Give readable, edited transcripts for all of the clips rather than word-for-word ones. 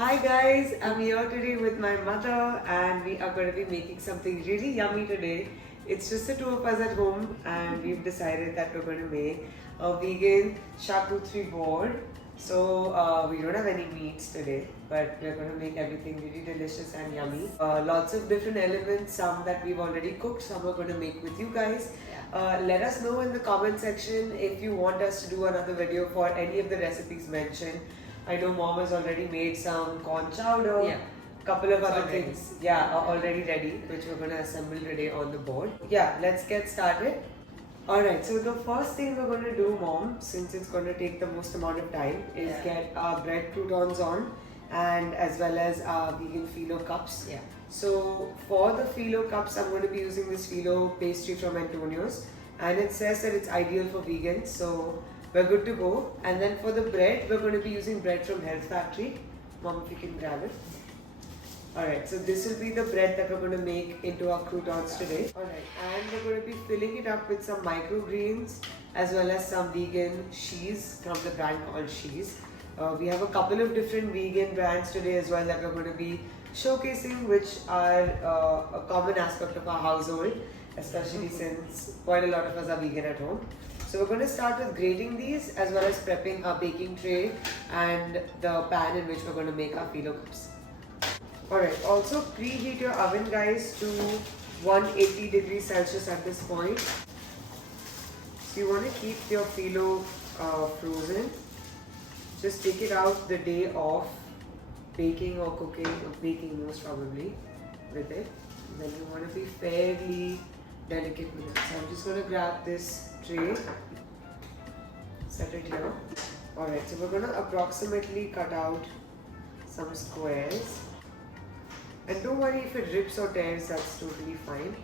Hi guys, I'm here today with my mother and we are going to be making something really yummy today. It's just the two of us at home and we've decided that we're going to make a vegan charcuterie board. So we don't have any meats today, but we're going to make everything really delicious and yummy. Lots of different elements, some that we've already cooked, some we're going to make with you guys. Let us know in the comment section if you want us to do another video for any of the recipes mentioned. I know mom has already made some corn chowder, couple of other things, are already ready, which we're going to assemble today on the board. Yeah, let's get started. Alright, so the first thing we're going to do, mom, since it's going to take the most amount of time, is get our bread croutons on and as well as our vegan phyllo cups. So for the phyllo cups, I'm going to be using this phyllo pastry from Antonio's, and it says that it's ideal for vegans, so we're good to go. And then for the bread, we're going to be using bread from Health Factory. Mom, if you can grab it. Alright, so this will be the bread that we're going to make into our croutons today. Alright, and we're going to be filling it up with some microgreens as well as some vegan cheese from the brand called Cheese. We have a couple of different vegan brands today as well that we're going to be showcasing, which are a common aspect of our household, especially since quite a lot of us are vegan at home. So we're going to start with grating these as well as prepping our baking tray and the pan in which we're going to make our phyllo cups. Alright, also preheat your oven guys to 180 degrees Celsius at this point. So you want to keep your phyllo frozen. Just take it out the day of baking or cooking, or baking most probably with it. And then you want to be fairly delicate with it. So I'm just going to grab this tray, set it here. Alright, so we're going to approximately cut out some squares. And don't worry if it rips or tears, that's totally fine.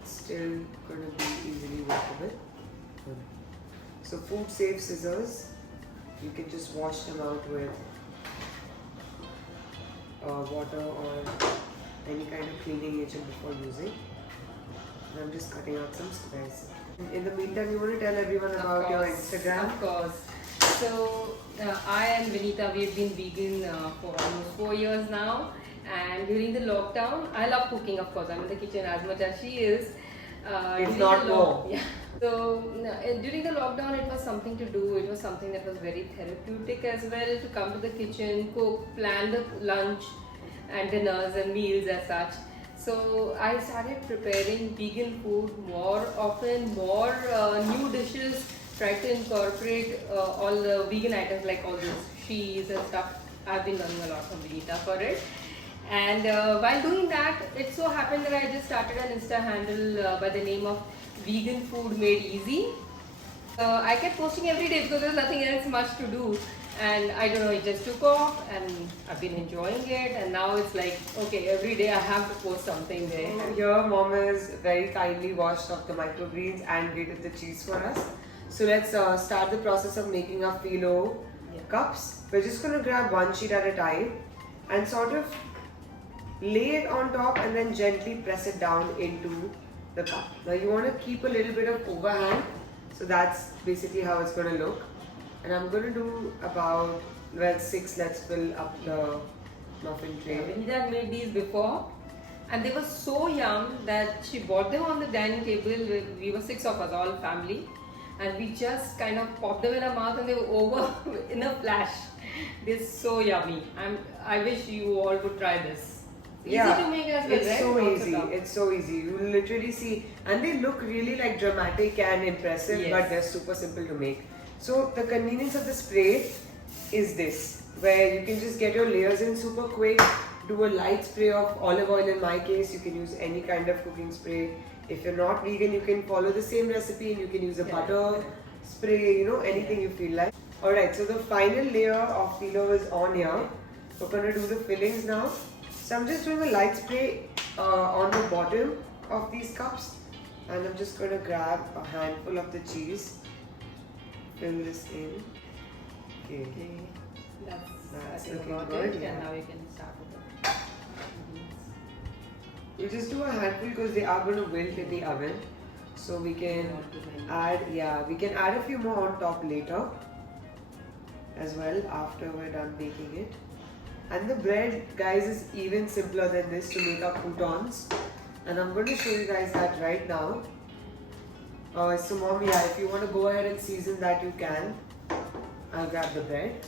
It's still going to be easily workable. So food safe scissors, you can just wash them out with water or any kind of cleaning agent before using. And I'm just cutting out some squares. In the meantime, you want to tell everyone about your Instagram? Of course. So I and Vinita, we've been vegan for almost 4 years now. And during the lockdown, I love cooking, of course. I'm in the kitchen as much as she is. If not more. Yeah. So during the lockdown, it was something to do. It was something that was very therapeutic as well, to come to the kitchen, cook, plan the lunch and dinners and meals as such. So I started preparing vegan food more often, more new dishes, tried to incorporate all the vegan items like all this cheese and stuff. I've been learning a lot from Vinita for it. And while doing that, it so happened that I just started an Insta handle by the name of Vegan Food Made Easy. I kept posting every day because there's nothing else much to do. And I don't know, it just took off and I've been enjoying it. And now it's like, okay, every day I have to post something there. Here, mom has very kindly washed off the microgreens and grated the cheese for us. So let's start the process of making our phyllo cups. We're just going to grab one sheet at a time and sort of lay it on top and then gently press it down into the cup. Now you want to keep a little bit of overhang, so that's basically how it's going to look. And I'm going to do about 6. Let's fill up the muffin tray. Vinita had made these before and they were so yum that she bought them on the dining table. We were 6 of us, all family, and we just kind of popped them in our mouth and they were over in a flash. They're so yummy. I wish you all would try this. Easy to make as well, it's right? so easy. It's so easy. You literally see, and they look really like dramatic and impressive, but they're super simple to make. So the convenience of the spray is this, where you can just get your layers in super quick. Do a light spray of olive oil. In my case, you can use any kind of cooking spray. If you're not vegan, you can follow the same recipe and you can use a butter spray. You know, anything you feel like. All right. So the final layer of phyllo is on here. We're gonna do the fillings now. So I'm just doing a light spray on the bottom of these cups, and I'm just going to grab a handful of the cheese, fill this in. Okay. That's looking about good. it. And now you can start with it. You just do a handful because they are going to wilt in the oven. So we can add a few more on top later as well after we're done baking it. And the bread, guys, is even simpler than this to make our croutons. And I'm going to show you guys that right now. So mom, yeah, if you want to go ahead and season that, you can. I'll grab the bread.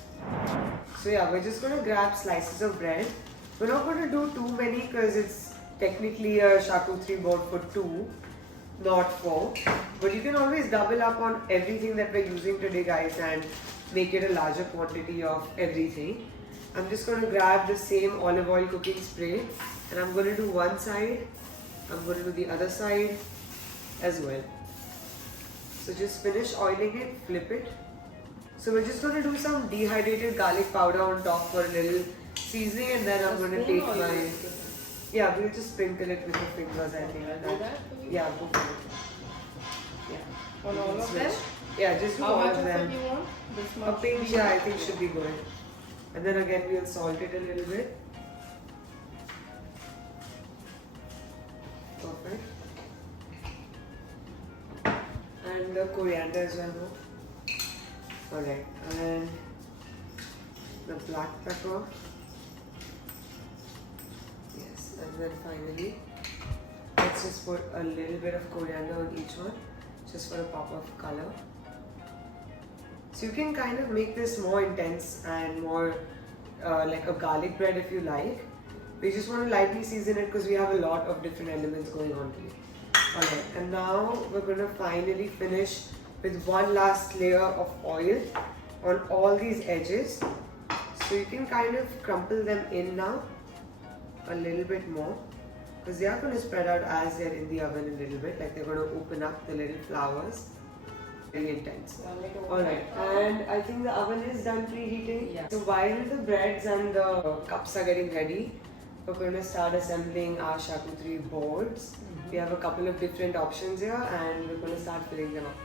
So yeah, we're just going to grab slices of bread. We're not going to do too many because it's technically a charcuterie board for 2, not 4. But you can always double up on everything that we're using today, guys, and make it a larger quantity of everything. I'm just going to grab the same olive oil cooking spray and I'm going to do one side. I'm going to do the other side as well. So just finish oiling it, flip it. So we're just going to do some dehydrated garlic powder on top for a little seasoning, and then I'm going to take my... Yeah, we'll just sprinkle it with the fingers, I think. Yeah, go for it. Yeah. On all of them? Yeah, just do How all much of them. of it you want? This A much? pinch, yeah, I think should be good. And then again, we'll salt it a little bit. Perfect. And the coriander as well, no? Alright, and the black pepper. Yes, and then finally, let's just put a little bit of coriander on each one, just for a pop of color. So you can kind of make this more intense and more like a garlic bread if you like. We just want to lightly season it because we have a lot of different elements going on today. Alright, and now we're going to finally finish with one last layer of oil on all these edges. So you can kind of crumple them in now a little bit more because they are going to spread out as they're in the oven a little bit, like they're going to open up the little flowers. Very intense. Alright, and I think the oven is done preheating. Yeah. So while the breads and the cups are getting ready, we're going to start assembling our charcuterie boards. We have a couple of different options here and we're going to start filling them up.